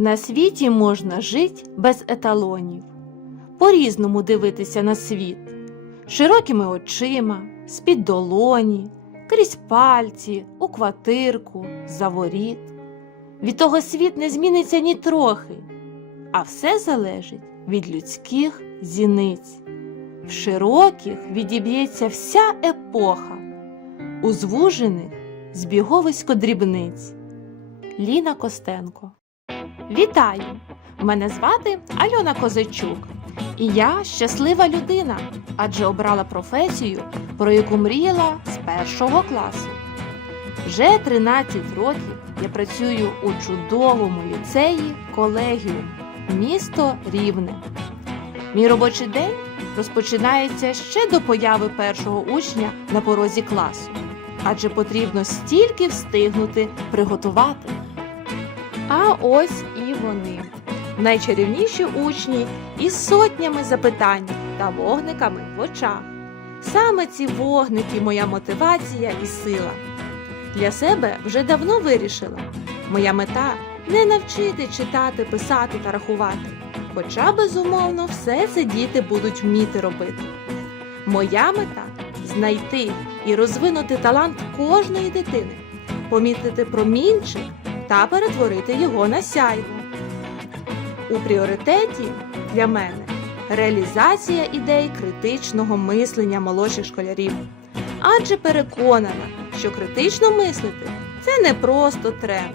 На світі можна жити без еталонів, по-різному дивитися на світ, широкими очима, з-під долоні, крізь пальці, у квартирку, за воріт. Від того світ не зміниться ні трохи, а все залежить від людських зіниць. В широких відіб'ється вся епоха, у звужених збіговисько дрібниць. Ліна Костенко Вітаю! Мене звати Альона Козачук, і я щаслива людина, адже обрала професію, про яку мріяла з першого класу. Вже 13 років я працюю у чудовому ліцеї колегіум, місто Рівне. Мій робочий день розпочинається ще до появи першого учня на порозі класу, адже потрібно стільки встигнути приготувати. А ось і вони найчарівніші учні із сотнями запитань та вогниками в очах. Саме ці вогники моя мотивація і сила. Для себе вже давно вирішила. Моя мета не навчити читати, писати та рахувати. Хоча, безумовно, все це діти будуть вміти робити. Моя мета знайти і розвинути талант кожної дитини, помітити промінчик та перетворити його на сяйво. У пріоритеті для мене реалізація ідей критичного мислення молодших школярів. Адже переконана, що критично мислити це не просто тренд,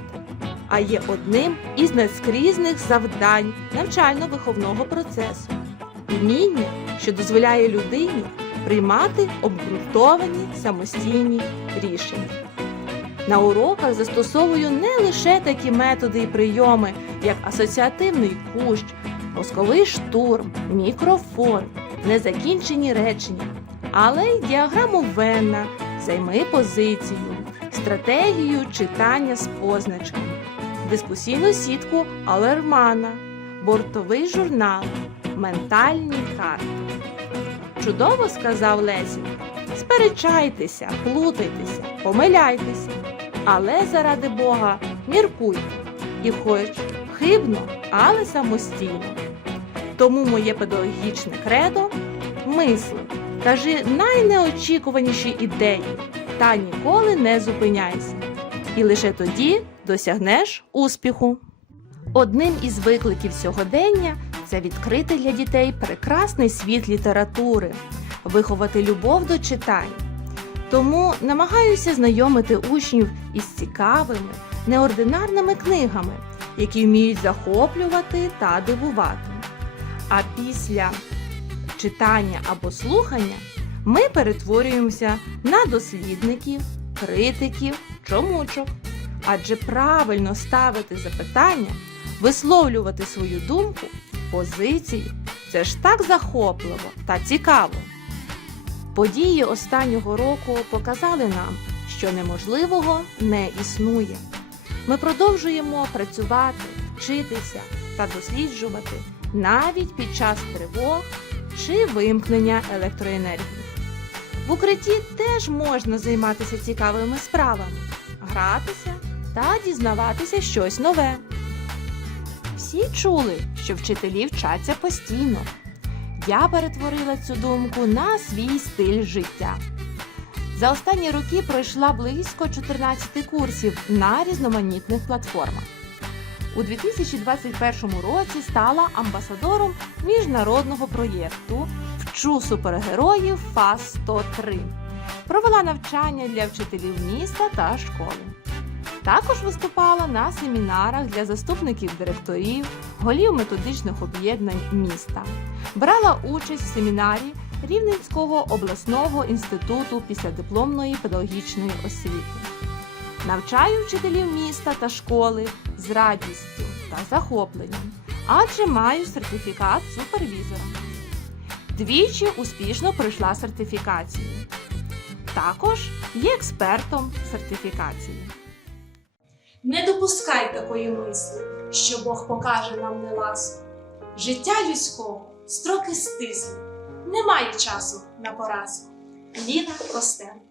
а є одним із надскрізних завдань навчально-виховного процесу. Вміння, що дозволяє людині приймати обґрунтовані самостійні рішення. На уроках застосовую не лише такі методи і прийоми, як асоціативний кущ, мозковий штурм, мікрофон, незакінчені речення, але й діаграму Венна, займи позицію, стратегію читання з позначками, дискусійну сітку Алермана, бортовий журнал, ментальні карти. Чудово сказав Лесінг. Сперечайтеся, плутайтеся, помиляйтеся, але заради Бога міркуйте і хоч хибно, але самостійно. Тому моє педагогічне кредо мисли, кажи найнеочікуваніші ідеї та ніколи не зупиняйся. І лише тоді досягнеш успіху. Одним із викликів сьогодення це відкрити для дітей прекрасний світ літератури, виховати любов до читань. Тому намагаюся знайомити учнів із цікавими, неординарними книгами, які вміють захоплювати та дивувати. А після читання або слухання ми перетворюємося на дослідників, критиків, чомучок. Адже правильно ставити запитання, висловлювати свою думку, позицію це ж так захопливо та цікаво. Події останнього року показали нам, що неможливого не існує. Ми продовжуємо працювати, вчитися та досліджувати навіть під час тривог чи вимкнення електроенергії. В укритті теж можна займатися цікавими справами, гратися та дізнаватися щось нове. Всі чули, що вчителі вчаться постійно. Я перетворила цю думку на свій стиль життя. За останні роки пройшла близько 14 курсів на різноманітних платформах. У 2021 році стала амбасадором міжнародного проєкту Вчу супергероїв ФАС 103. Провела навчання для вчителів міста та школи. Також виступала на семінарах для заступників директорів, голів методичних об'єднань міста. Брала участь в семінарі Рівненського обласного інституту післядипломної педагогічної освіти. Навчаю вчителів міста та школи з радістю та захопленням, адже маю сертифікат супервізора. Двічі успішно пройшла сертифікацію. Також є експертом сертифікації. Не допускай такої мислі, що Бог покаже нам неласку. Життя людського строки стисли, немає часу на поразку. Ліна Костенко